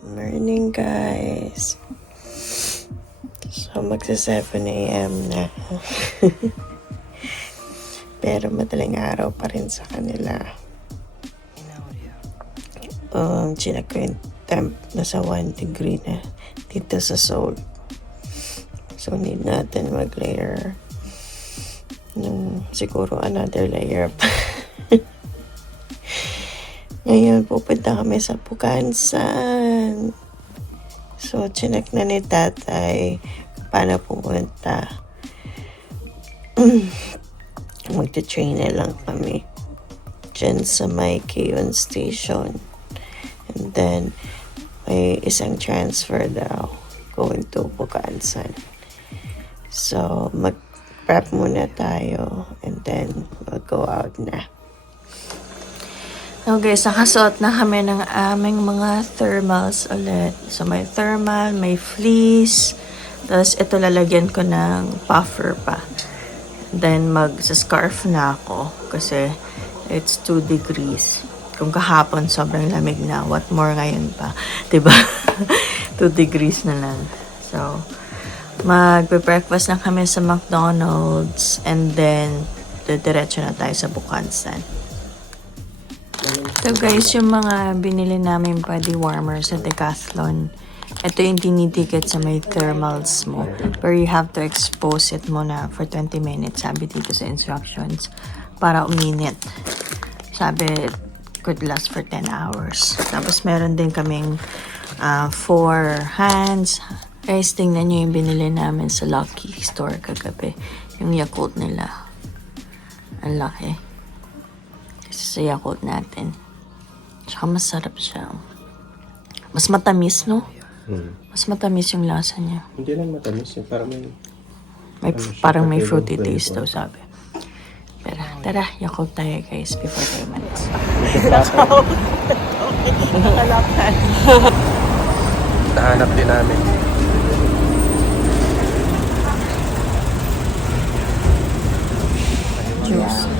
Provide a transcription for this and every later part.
Morning, guys. So, magsa 7 a.m. na. Pero madaling araw pa rin sa kanila. Chinek ko yung temp. Nasa 1 degree na dito sa Seoul. So, need natin mag-layer siguro another layer pa. Ngayon, pupunta kami sa Bukhansan. So, chinek na ni tatay paano pumunta. Magta-train na lang kami dyan sa may Keon Station. And then, may isang transfer daw going to Bukhansan. So, mag-prep muna tayo and then we'll go out na. So guys, nakasuot na kami ng aming mga thermals ulit. So may thermal, may fleece. Tapos ito lalagyan ko ng puffer pa. Then mag-scarf na ako kasi it's 2 degrees. Kung kahapon sobrang lamig na, what more ngayon pa, 'di ba? 2 degrees na lang. So magbe-breakfast na kami sa McDonald's and then diretso na tayo sa Bukhansan. So guys, yung mga binili namin body warmer sa Decathlon, ito yung dinidikit sa may thermals mo. Pero you have to expose it muna for 20 minutes, sabi dito sa instructions, para uminit. Sabi, it could last for 10 hours. Tapos meron din kaming 4 hands. Guys, tingnan nyo yung binili namin sa Lucky Store kagabi. Yung Yakult nila. Ang laki. Kasi sa Yakult natin. Tsaka masarap siya. Mas matamis, no? Mas matamis yung lasa niya. Hindi lang matamis. Parang parang may fruity taste daw, sabi. Pero, tara, Yakult tayo, guys, before tayo malis. Nakalakan. Nahanap din namin. Juice.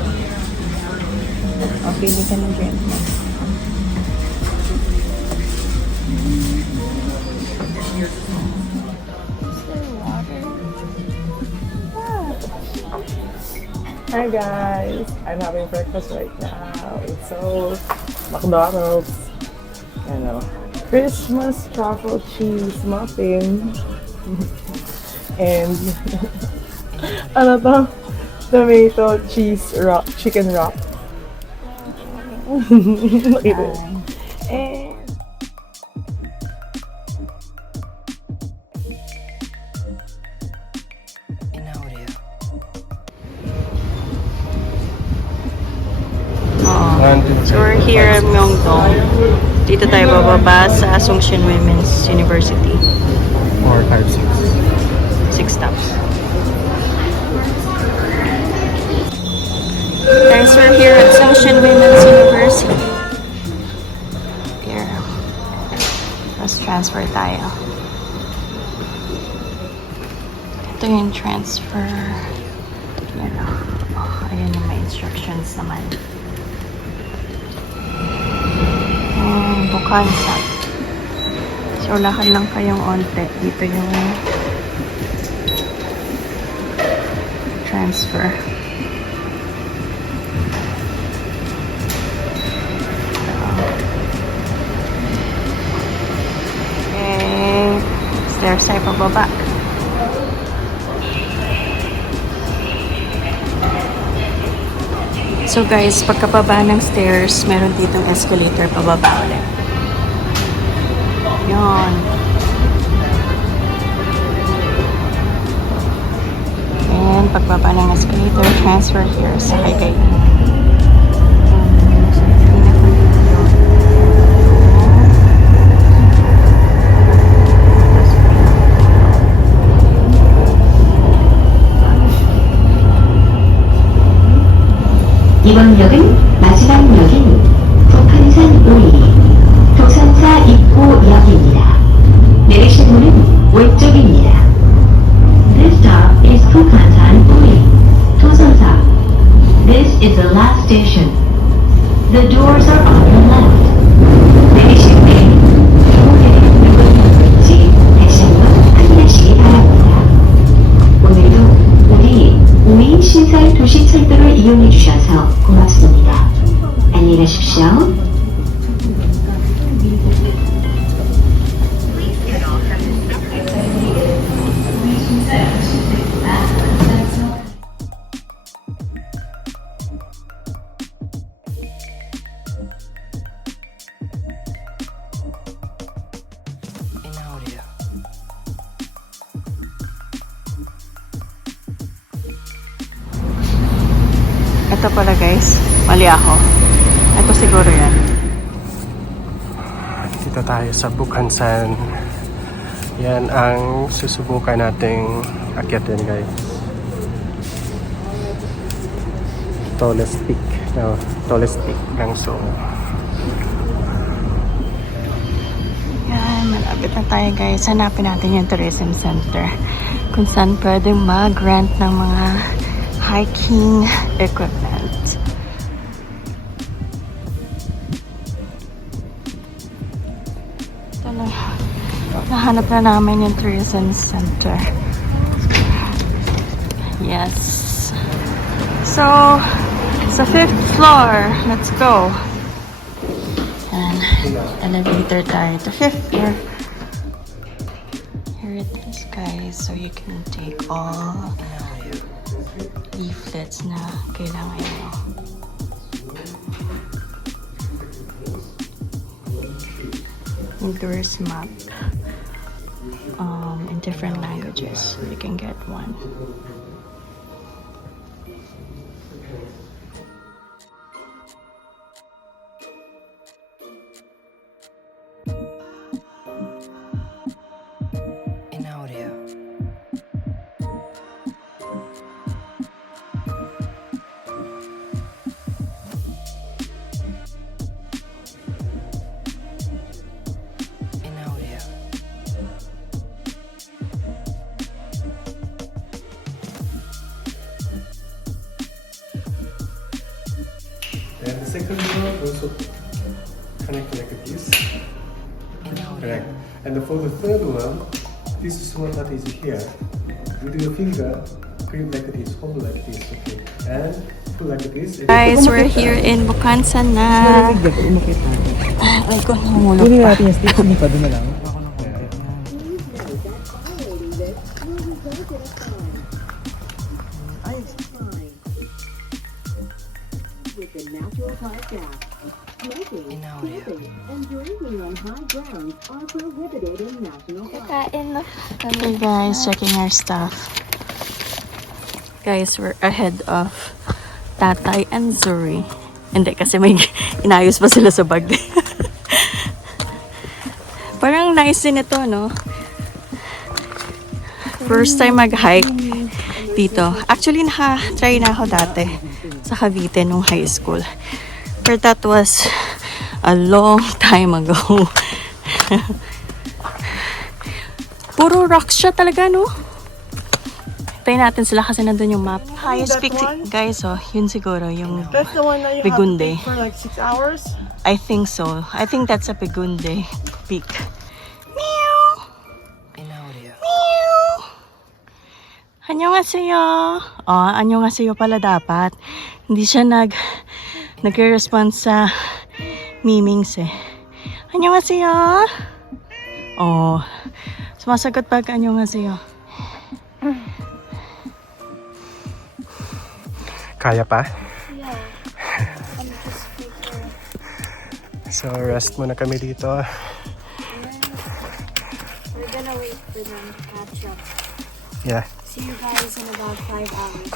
O, pili ka ng drink mo. Hi guys, I'm having breakfast right now. So, McDonald's, Christmas truffle cheese muffin, and tomato cheese wrap, chicken wrap. And So we're here at Myeongdong. Dito tayo bababa sa Assumption Women's University. 4, 5, 6 stops. Guys, we're here at Assumption Women's University. Here. Let's transfer tayo. Ito yung transfer. Yan o. Oh, ayan yung may instructions naman. Bukhansan. So, lakad lang kayong onte. Dito yung transfer. Okay. Stairs tayo pababa. So guys, pagkababa ng stairs, meron ditong escalator pababa ulit. Yun. And pagbaba ng escalator, transfer here sa kayo. 이번 역은 마지막 역인 북한산 5리 독산사 입구역입니다. 내리실 문은 왼쪽입니다. This stop is Bukhansan 5리, 도산사. This is the last station. The doors are on the left. 내리실 때 해주셔서 고맙습니다. 안녕히 가십시오. Ito pala guys, mali ako. Ito siguro yan. Dito tayo sa Bukhansan. Yan ang susubukan nating akyatin guys. Tallest peak. No, tallest peak ng Seoul. Yan, malapit na tayo guys. Hanapin natin yung tourism center. Kung saan pwedeng mag-rent ng mga hiking equipment. Ito na. Nahanap na namin yung tourism center. Yes. So, sa 5th floor. Let's go. And elevator tayo to 5th floor. Here it is guys. So you can take all leaflets na kailangan nyo. Yung tourist map in different languages. You can get one. And the second one also connect like this. Correct. And for the third one, this is one that is here. With your finger, grip like this, hold like this, okay. And put like this. Guys, we're here in Bukhansan na. Ay ko, namulog Kunin pa. natin yung stick. Hindi pa, doon na lang. With the natural park gas, smoking, camping, and drinking on high grounds are prohibited in national parks. Hey guys, checking our stuff. Guys, we're ahead of Tatay and Zuri. Hindi, kasi may inayos pa sila sa bag. Parang nice din ito, no? First time mag-hike dito. Actually, naka-try na ako dati sa Cavite nung high school. But that was a long time ago. Puro rocks siya talaga, no? Tayo natin sila kasi nandun yung map. Highest peak, guys, oh, yun siguro, yung That's the one that you Bigunde. have to take for like 6 hours? I think so. I think that's a Bigunde peak. Meow! Meow! Annyeonghaseyo! Oh, annyeonghaseyo pala dapat. Hindi siya nagre-respond sa mimings eh. Annyeonghaseyo! Oh, sumasagot pag annyeonghaseyo. Kaya pa? So, rest muna kami dito. We're gonna wait for them to catch up. Yeah. See you guys in about 5 hours.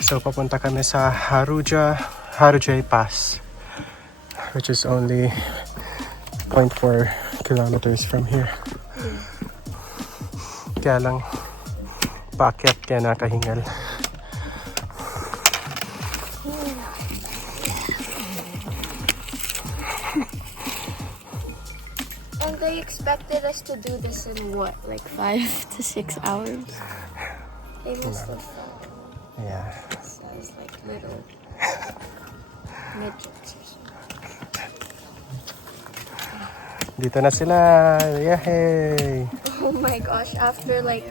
So, papunta kami sa Harujay Pass, which is only 0.4 kilometers from here. Kaya lang, paakyat kaya nakahingal. And they expected us to do this in what, like 5 to 6 hours? They must have thought Yeah. us as like little midgets or something. Dito na sila. Yay! Oh my gosh, after like,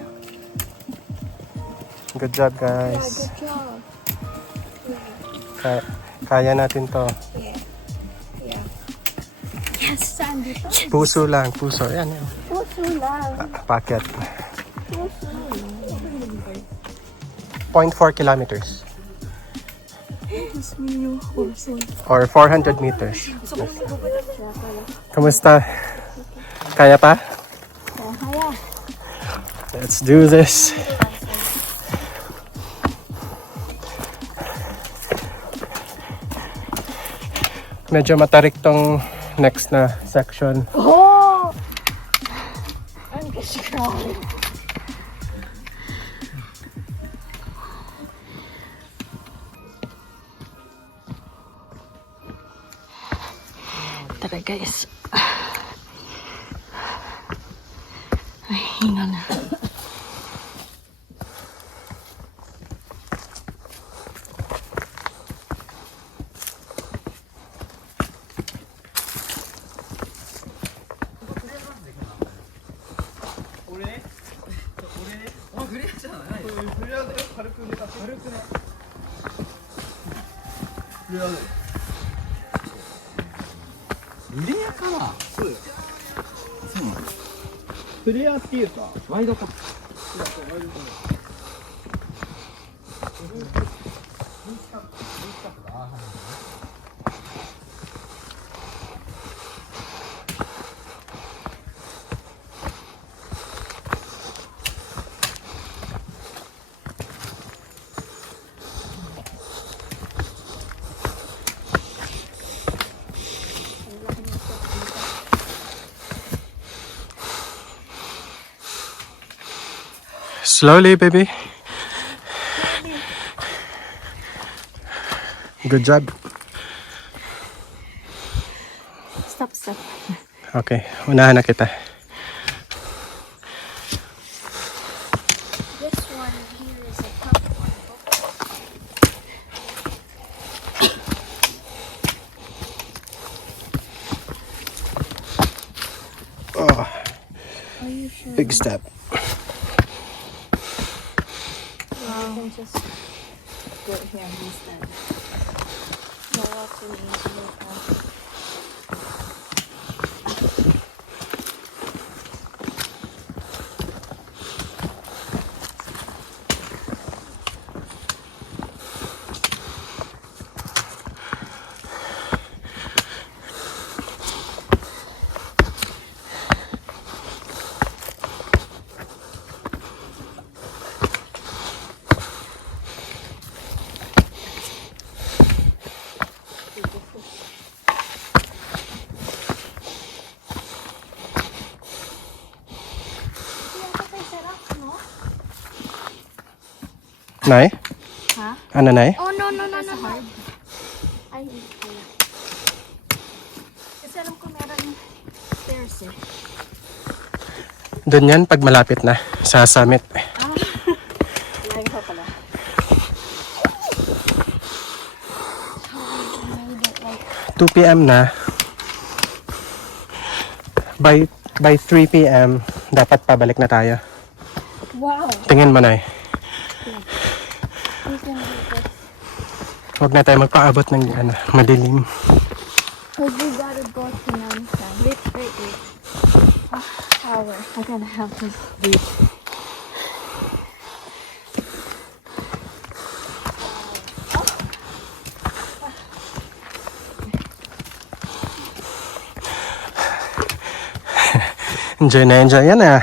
Good job, yeah, guys. good job. Kaya natin to. Yeah. Yeah. Yes, saan dito? Puso lang, puso. Yan, yan. Puso lang. Packet. Puso. 0.4 kilometers. Or 400 meters. Kamusta? Kaya pa? Kaya. Let's do this. Medyo matarik tong next na section. Oh! I'm just crying. Tara guys. Ay, hinga na. Slowly, baby. Good job. Stop. Okay, unahan na kita. This one here is a tough one. Oh, Are you sure? big step. You can just go here instead. No, that's an easy one. Nay? Huh? Ano, Nay? Oh, no. Ay, wala. Kasi alam ko meron stairs eh. Doon yan pag malapit na sa summit. Layo pa pala. So we made it like 2 p.m. na. By 3 p.m. dapat pabalik na tayo. wow. Tingin mo, Nay. We can do this. Huwag na tayo magpaabot ng madilim. Cause we gotta go to Namsan. Wait. Power. I gotta have this breathe. Enjoy na enjoy yan ah.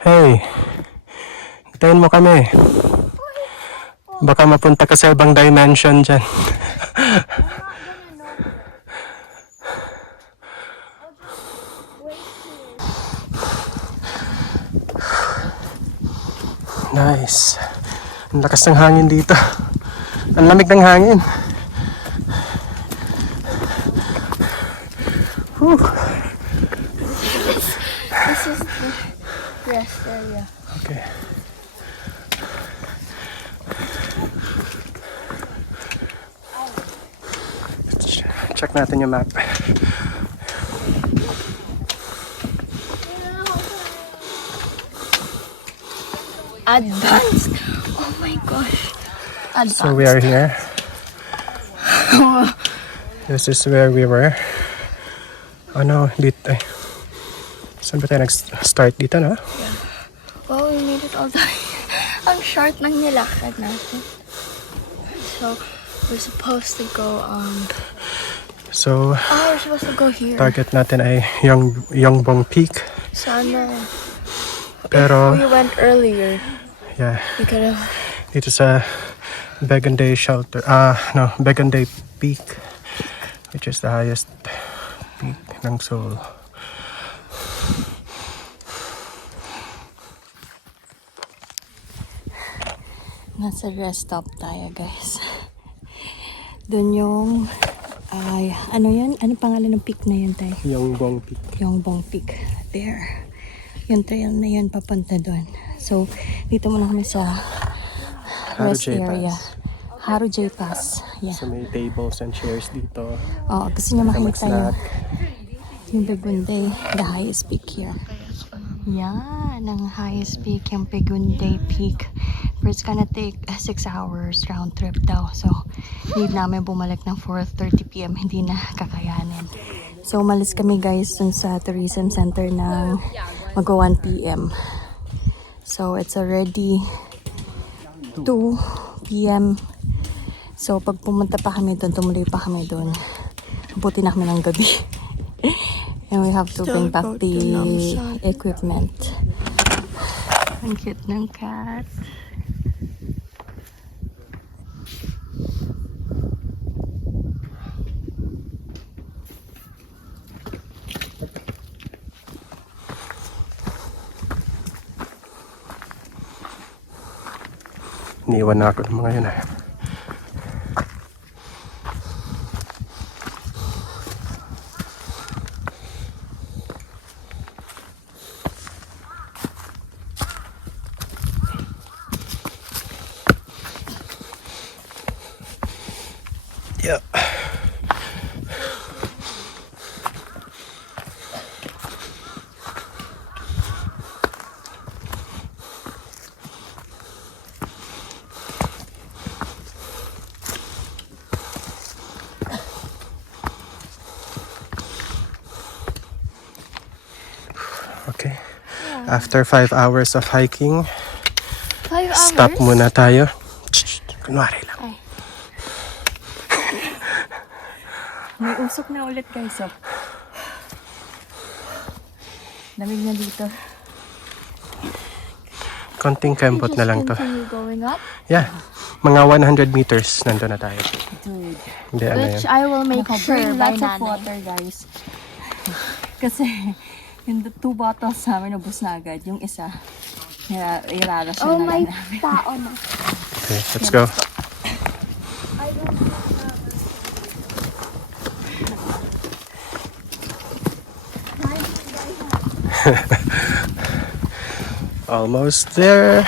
Hey, hintayin mo kami. Baka mapunta ka sa ibang dimension dyan. Nice. Ang lakas ng hangin dito. Ang lamig ng hangin. Whew. This is the rest area. Okay. Check natin yung map. Advanced. Oh my gosh. Advanced. So we are here. This is where we were. Oh no, dito. Saan ba tayo nag-start dito, no? Wow, we made it all the way. Ang short ng nilakad natin. So, we're supposed to go, So, we're supposed to go here. target natin ay Yongbong Peak. Sana. Pero, We went earlier. yeah, We could have. dito sa Begonday Shelter. Begonday Peak, which is the highest peak ng Seoul. Nasa rest stop tayo, guys. Doon yung, ano yan? Ano pangalan ng peak na yun, tayo? Yongbong Peak. Yongbong Peak. There. Yung trail na yun, papunta doon. So, dito muna kami sa rest Haru J area. Pass. Haru J Pass. Yeah. So may tables and chairs dito. Oo, gusto niyo makita Mag-snack. yung Begunday, the highest peak here. Yan, ang highest peak, yung Begunday Peak. But it's gonna take 6 hours round trip daw. So, need namin bumalik ng 4:30 p.m. Hindi na kakayanin. So, umalis kami guys dun sa tourism center ng mag-1 p.m. So, it's already 2 p.m. So, pag pumunta pa kami doon, tumuloy pa kami doon. Abuti na kami ng gabi. And we have to bring back the equipment. Ang cute ng cat. Iniwan na ako ng mga yun eh. Yeah. Okay. After 5 hours of hiking, 5 hours? stop muna tayo. Kunwari lang. May usok na ulit guys. Oh. Lamig na dito. Konting kembot na lang to. Continue going up, Yeah. Mga 100 meters nandun na tayo. Dude. Hindi, ano yun. which I will make sure Bring by lots of nanay. water guys. Kasi yung 2 bottles namin ubos na agad. Yung isa, irarasyon Oh, na may lang namin. tao na. Okay, let's go. Almost there.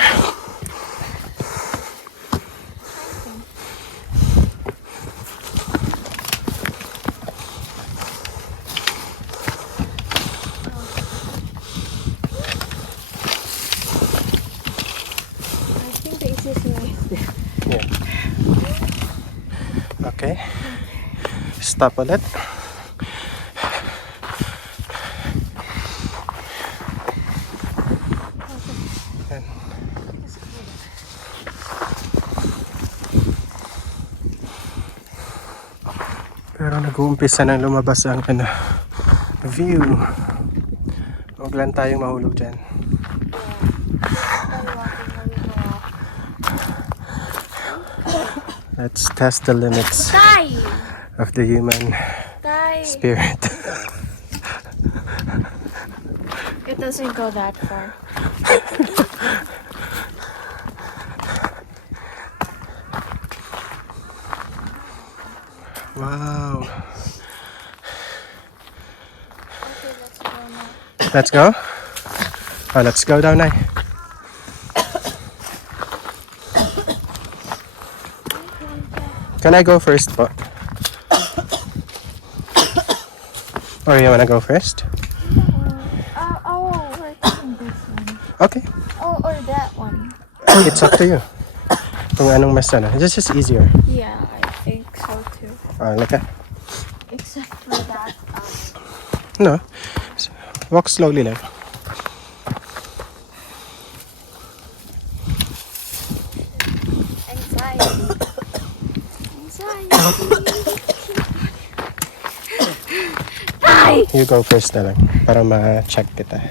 I think the easiest way is this. Yeah. Okay. Stop ulit. Yan. Pero nag-uumpisa nang lumabas ang view. Huwag lang tayong mahulog dyan. Let's test the limits Die! of the human Die! spirit. It doesn't go that far. Wow. Okay, let's go now. Let's go. Oh, let's go down now. Can I go first po? Or you wanna go first? We're taking this one. Okay. Oh, or that one. It's up to you. Kung anong mas ano. This is easier. Yeah, I think so too. Like that. Except for that, No. Walk slowly lang. anxiety. Anxiety. You go first na lang para ma-check kita.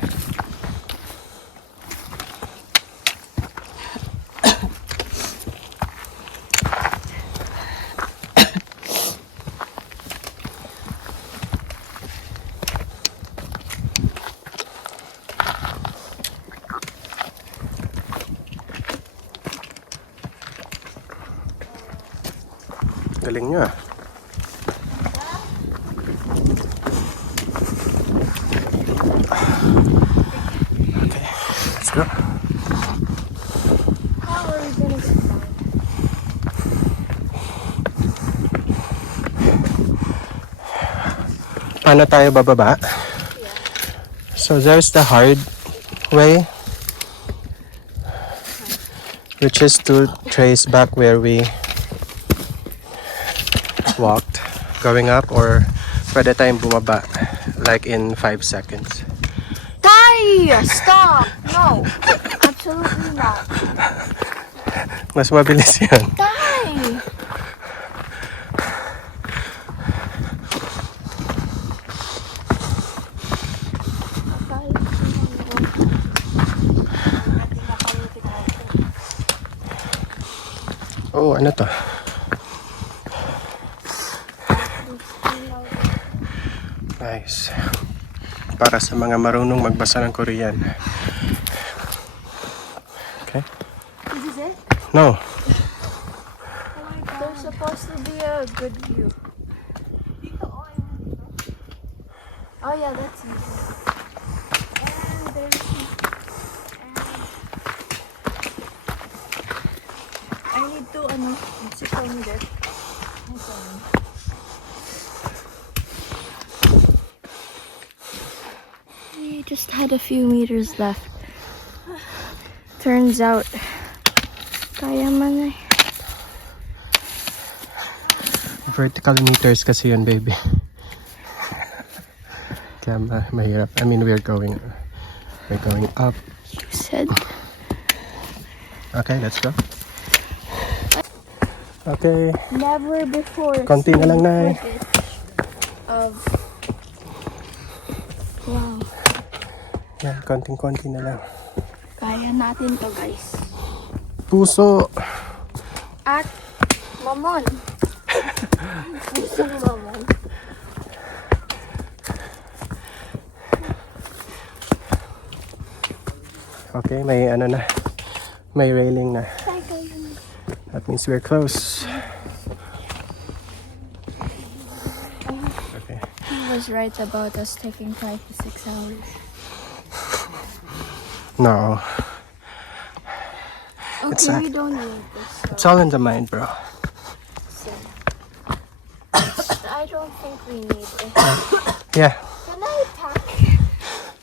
Galing nyo ah. Okay, let's go. How are we gonna get down? Paano tayo bababa? So there's the hard way, which is to trace back where we walked going up, or pwede tayong bumaba like in 5 seconds. Stop! No, absolutely not. Mas mabilis yun. Die! Oh, ano to? Nice. Para sa mga marunong magbasa ng Korean. Okay? This is it? No. There's supposed to be a good view. Oh yeah, that's easy. And there's I need to sit on there. We just had a few meters left. Turns out kaya man eh. Vertical meters kasi yun, baby. Kaya mahirap. I mean, we're going up. You said. Okay, let's go. Okay. Never before Konti na lang, Nay. footage of wow. Yan, konting-konti na lang. Kaya natin to, guys. Puso. At mamon. Pusong mamon. Okay, may ano na. May railing na. That means we're close. Okay. He was right about us taking 5 to 6 hours. No. Okay, It's we don't need this. It's all in the mind, bro. So. I don't think we need it. Yeah. Can I pack?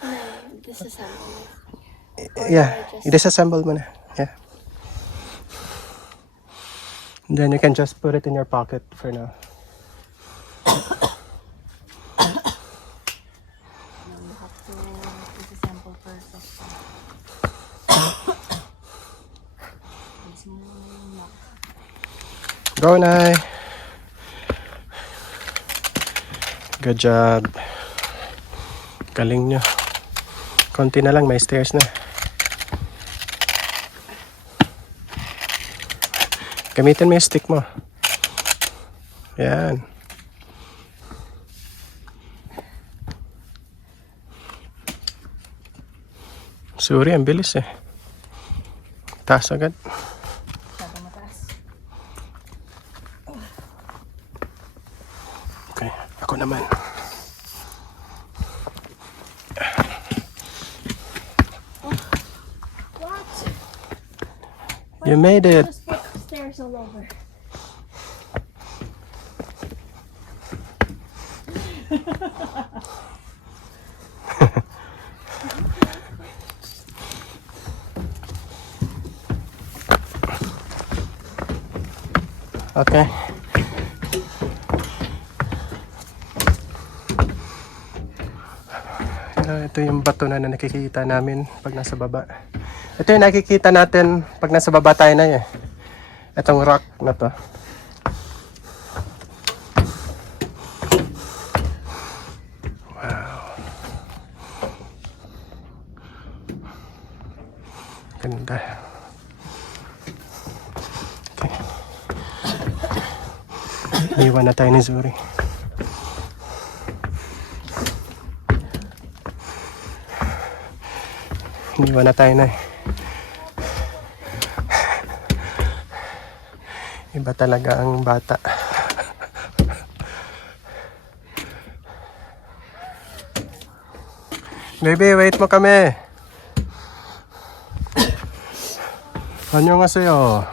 No, disassemble it. Yeah. I-disassemble mo na. Yeah. And then you can just put it in your pocket for now. Go, Nay. Good job. Galing nyo. Konti na lang, may stairs na. Gamitin mo yung stick mo. Yan. Sorry, ang bilis eh. Taas agad. Okay, ako naman. What? You made it. Just put stairs all over. Okay. Ito yung bato na nakikita namin pag nasa baba. Ito yung nakikita natin pag nasa baba tayo na eh. Itong rock na to. Wow. Ganda. Okay. Iwan na tayo ni Zuri. Iniwan na tayo na eh. Iba talaga ang bata. Baby, wait mo kami. 안녕하세요.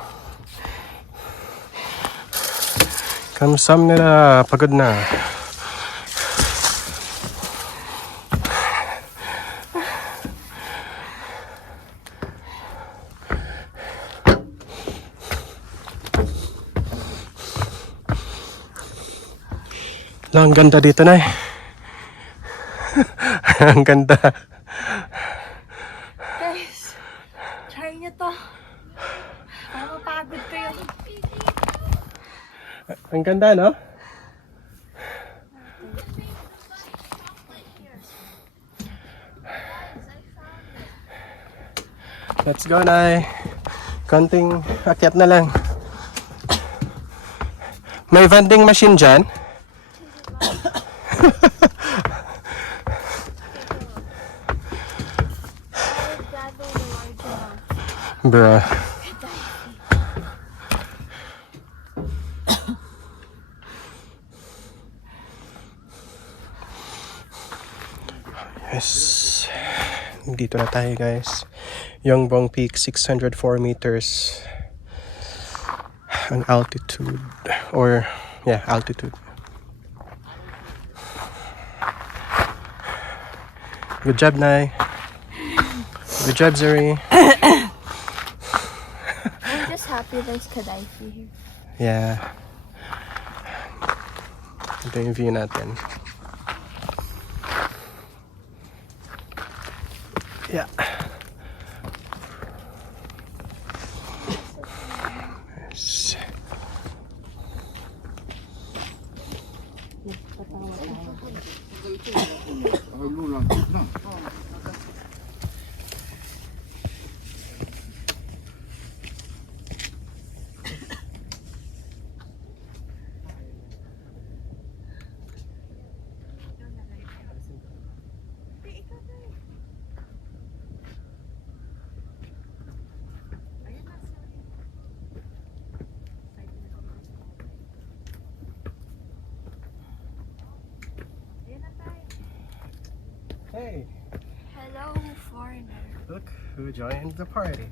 감사합니다. pagod na. Ang ganda dito na eh. Ang ganda. Guys, try nyo to. Para mapagod kayo. Ang ganda, no? Let's go, Nay. Konting akyat na lang. May vending machine dyan. Bruh. Yes. Dito na tayo, guys. Yongbong Peak, 604 meters. Ang altitude. Or, yeah, altitude. Good job, Nay. Good job, Zuri. I'm just happy there's Gaddafi here. Yeah. Ito yung view natin. Yeah. Yes. Hey, Hello, foreigner. look who joined the party.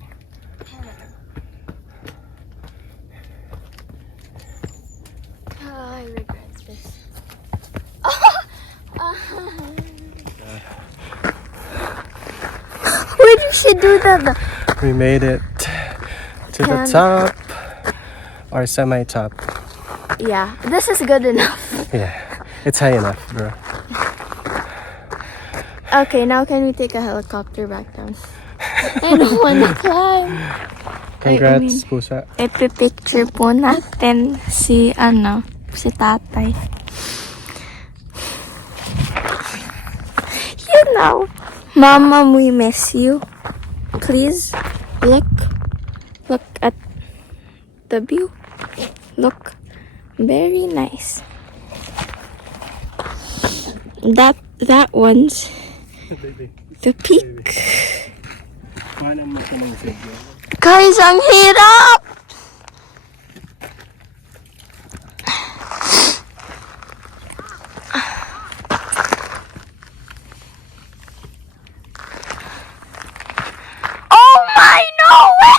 Oh, I regret this. Where did she do that? We made it to the And- top or semi-top. Yeah, this is good enough. Yeah, it's high enough, bro. Okay, now can we take a helicopter back down? I don't wanna climb. Congrats, pusa. Ipipicture po natin si tatay. You know, Mama, we miss you. Please, look at the view. Look, very nice. That one's Baby, the peak. kuhanan mo ko ng video. Guys, ang hirap! Oh my, no way!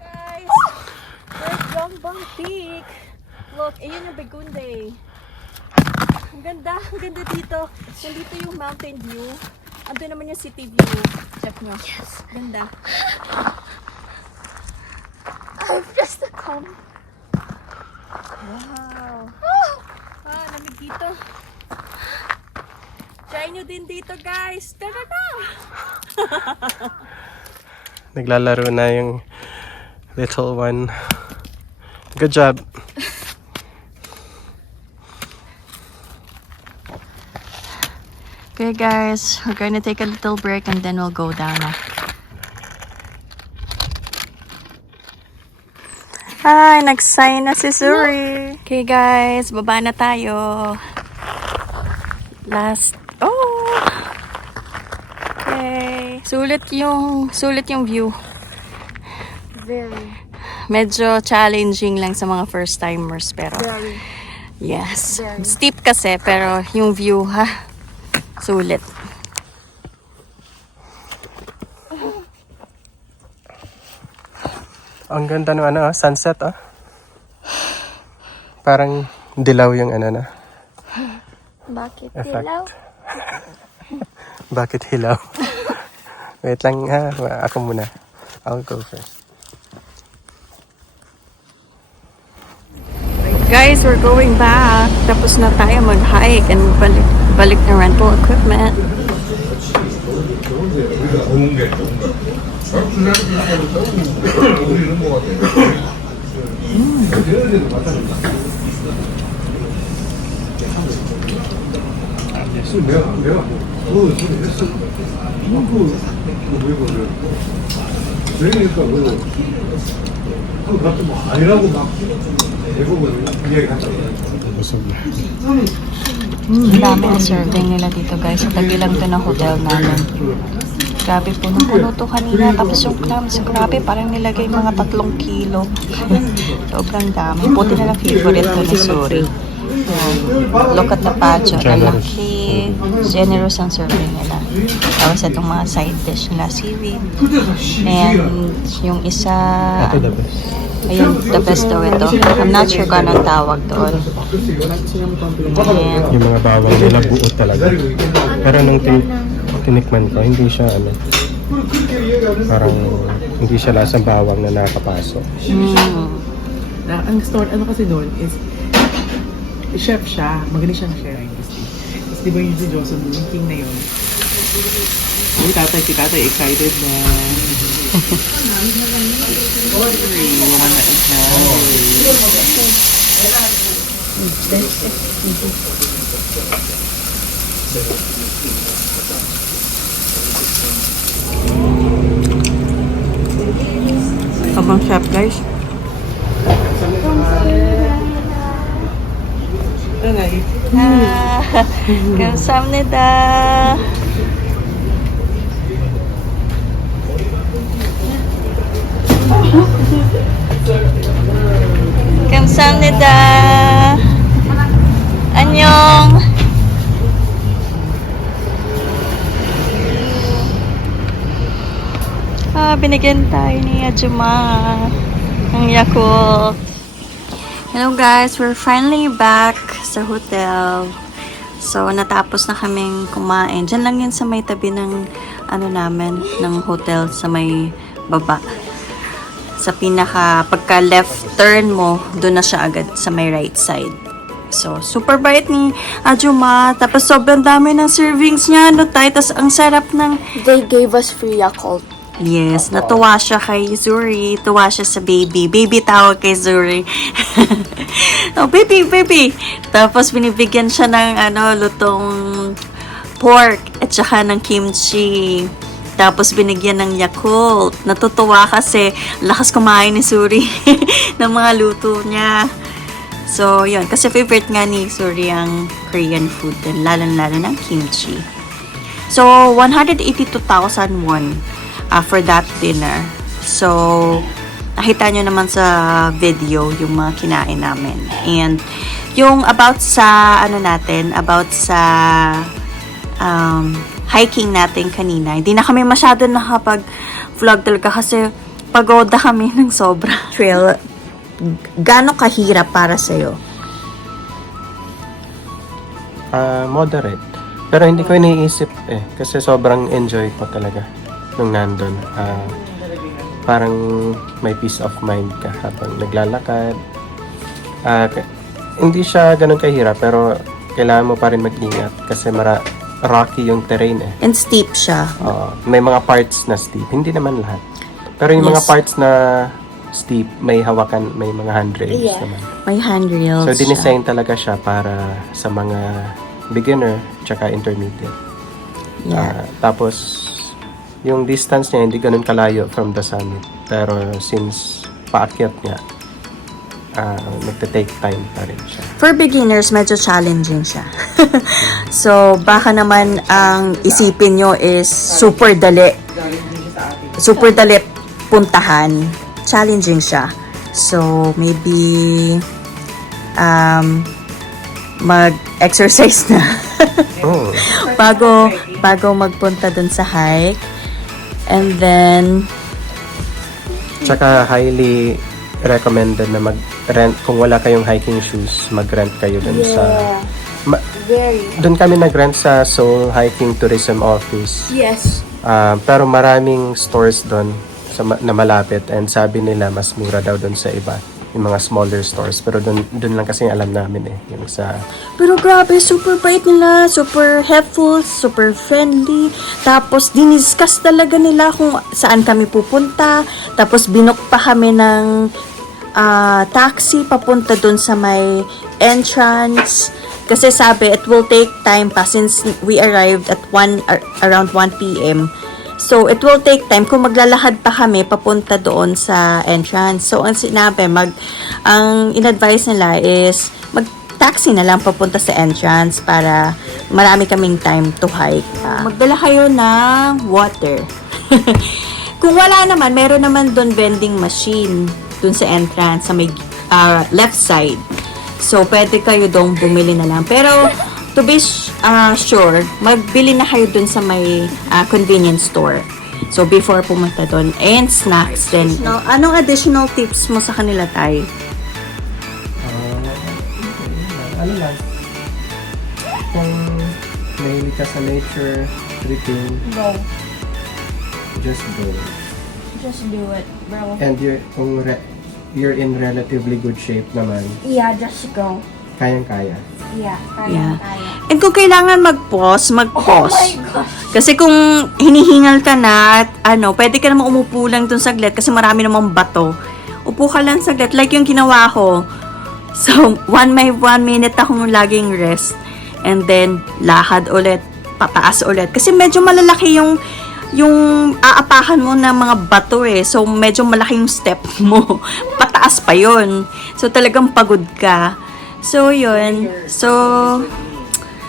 Guys, there's Yongbong Peak. Look, ayun yung Begunde. Ang ganda dito. Nandito yung mountain view. Ando naman yung city view. Check nyo. Yes. Ganda. I've just come. Wow. Lamig dito. Try nyo din dito, guys. Tara na! Naglalaro na yung little one. Good job. Okay, guys. We're going to take a little break and then we'll go down now. Hi! Nag-sign na si Suri. Okay, guys. Baba na tayo. Last. Oh! Okay. Sulit yung view. Very. Medyo challenging lang sa mga first timers pero Very. yes. Very. Steep kasi pero yung view sulit. Ang ganda ng sunset Parang dilaw yung na. Bakit Effect. dilaw? Bakit hilaw? Wait lang ako muna. I'll go first. Guys, we're going back. Tapos na tayo mag-hike and balik na rental equipment. Ang dami na serving nila dito, guys. Sa tabi lang to ng hotel namin. Grabe, punong-puno to kanina. Tapos yung clams, grabe, parang nilagay mga 3 kilo. Sobrang dami. Buti na lang favorite ko ni Suri. Look at the pageant. Ang laki. Generous ang serving nila. Tapos itong mga side dish nila, seaweed. And yung isa, ayun, the best daw ito. I'm not sure kung anong tawag doon. And, Yung mga bawang nila buo talaga. Pero nung tinikman ko, hindi siya parang hindi siya lasang bawang na nakapasok. Ang store, kasi doon is, chef siya. Magaling siyang chef. Tapos di ba yung si Joseph yung king na yun? Si tatay, excited na. abang chef, guys. 감사합니다. 감사합니다. 안녕. Binigyan tayo ni Ajuma ng Yakult. Hello guys, we're finally back sa hotel. So, natapos na kaming kumain. Diyan lang yun sa may tabi ng namin, ng hotel sa may baba. Sa pagka left turn mo, doon na siya agad sa may right side. So, super bait ni Ajuma. Tapos, sobrang dami ng servings niya. Tapos, ang sarap ng... They gave us free Yakult. Yes, natuwa siya kay Zuri. Tuwa siya sa baby. Baby tawag kay Zuri. Oh, baby. Tapos binibigyan siya ng lutong pork at saka ng kimchi. Tapos binigyan ng Yakult. Natutuwa kasi lakas kumain ni Zuri ng mga luto niya. So, yun. Kasi favorite nga ni Zuri ang Korean food. Lalo-lalo ng kimchi. So, 182,000 won. For that dinner. So, nakita nyo naman sa video yung mga kinain namin. And, yung about sa, about sa hiking natin kanina, hindi na kami masyado nakapag-vlog talaga kasi pagod na kami ng sobra. Trail, gaano kahirap para sa'yo? Moderate. Pero hindi ko iniisip kasi sobrang enjoy ko talaga nung nandun. Parang may peace of mind ka habang naglalakad. Hindi siya ganun kahirap pero kailangan mo pa rin mag-ingat kasi rocky yung terrain And steep siya. May mga parts na steep, hindi naman lahat. Pero yung mga parts na steep, may hawakan, may mga handrails naman. May handrails So, siya. dinesign talaga siya para sa mga beginner tsaka intermediate. Yeah. Tapos, yung distance niya hindi ganun kalayo from the summit. Pero since paakyat niya, nagte-take time pa rin siya. For beginners, medyo challenging siya. So, baka naman ang isipin nyo is super dali. Super dali puntahan. Challenging siya. So, maybe mag-exercise na. Oh. bago magpunta dun sa hike. And then, Tsaka highly recommended na mag-rent. Kung wala kayong hiking shoes, mag-rent kayo dun sa... Dun kami nag-rent sa Seoul Hiking Tourism Office. yes. Pero maraming stores dun na malapit and sabi nila mas mura daw dun sa iba. Yung mga smaller stores. Pero dun lang kasi alam namin yung sa... Pero grabe, super bait nila, super helpful, super friendly. Tapos, diniscuss talaga nila kung saan kami pupunta. Tapos, binook pa kami ng taxi papunta dun sa may entrance. Kasi sabi, it will take time pa since we arrived at around 1 p.m. So, it will take time kung maglalakad pa kami papunta doon sa entrance. So, ang sinabi, ang in-advise nila is mag-taxi na lang papunta sa entrance para marami kaming time to hike. Magdala kayo ng water. Kung wala naman, meron naman doon vending machine doon sa entrance sa may left side. So, pwede kayo doon bumili na lang. Pero, to be sure, magbili na kayo dun sa may convenience store. So, before pumunta dun. And snacks din. No, anong additional tips mo sa kanila, Tay? Ano lang? Kung mahilig ka sa nature, tripping, Go. just go. Just do it, bro. And you're in relatively good shape naman, Yeah, just go. kayang-kaya. Yeah, Yeah. kaya. And kung kailangan mag-pause, mag-pause. Oh my gosh. Kasi kung hinihingal ka na, at pwede ka naman umupo lang dun saglit kasi marami namang bato. Upo ka lang saglit, like yung ginawa ko. So, 1 minute akong laging rest. And then, lakad ulit, pataas ulit. Kasi medyo malalaki yung aapakan mo ng mga bato So, medyo malaki yung step mo. Pataas pa yun. So, talagang pagod ka. So, yun. So,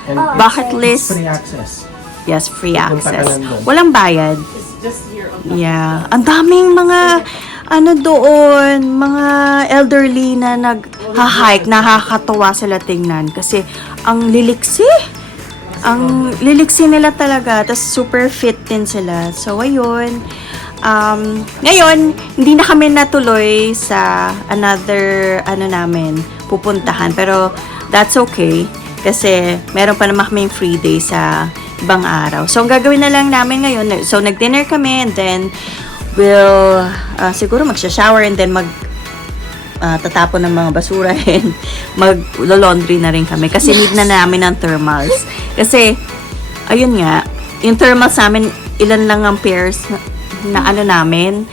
And bucket list. free access. Yes, free Punta ka access. lang doon. Walang bayad. Just here on Yeah. Ang daming mga, doon, mga elderly na nag-hike. Nakakatawa sila tingnan. Kasi, ang liliksi. Ang liliksi nila talaga. Tapos, super fit din sila. So, ayun. Ngayon, hindi na kami natuloy sa another, pupuntahan. Pero, that's okay. Kasi, meron pa naman kaming free day sa ibang araw. So, ang gagawin na lang namin ngayon, so, nag-dinner kami, and then, we'll, siguro magsha-shower, and then tatapon ng mga basura, and mag-laundry na rin kami. Kasi, need na namin ng thermals. Kasi, ayun nga, yung thermals namin, ilan lang ang pairs na namin.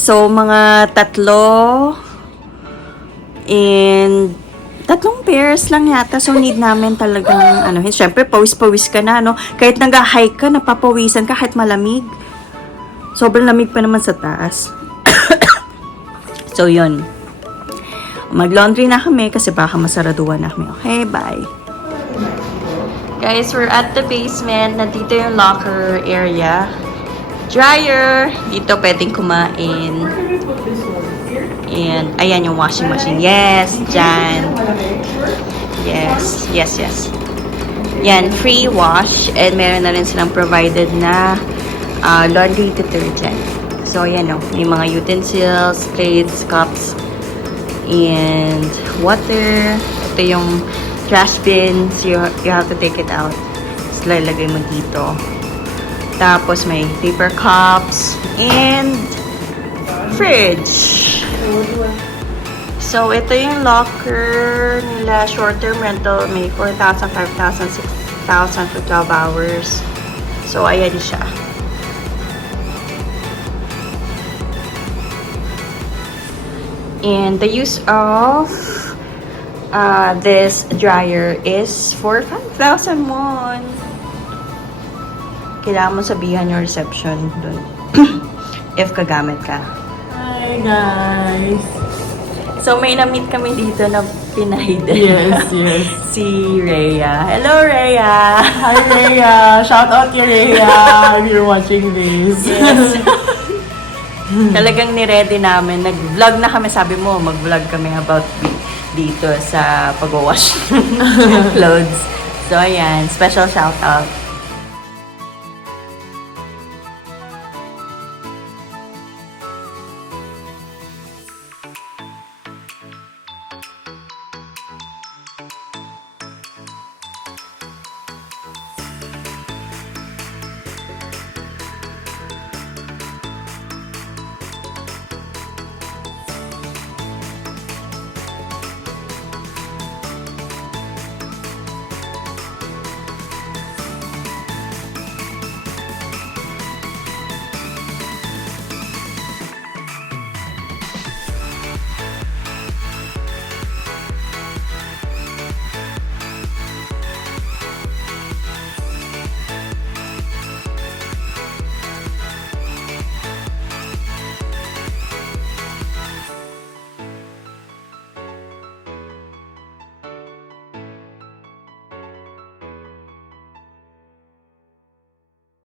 So, mga 3 and 3 pairs lang yata. So, need namin talagang, syempre, pawis-pawis ka na, Kahit nag-hike ka, napapawisan ka, kahit malamig. Sobrang lamig pa naman sa taas. So, yun. Mag-laundry na kami kasi baka masaraduan na kami. Okay, bye. Guys, we're at the basement. Nandito yung locker area. Dryer. Dito pwedeng kumain. And, ayan yung washing machine. Yes, dyan. Yes. Yan, free wash. And meron na rin silang provided na laundry detergent. So, ayan may mga utensils, plates, cups, and water. Ito yung trash bin. So, you have to take it out. lalagay mo dito. Tapos may paper cups and fridge. So, ito yung locker nila, short-term rental. May 4,000, 5,000, 6,000 for 12 hours. So, ayan siya. And the use of this dryer is for 5,000 won. Kailangan mo sabihan yung reception dun. If kagamit ka. Hi guys! So, may na-meet kami dito na Pinay din. Yes, yes. Si Rhea. Hello, Rhea! Hi Rhea! Shout out kay Rhea if you're watching this. Yes. Talagang ni-ready namin. Nag-vlog na kami. Sabi mo, mag-vlog kami about dito sa pag-wash ng clothes. So, ayan. Special shout out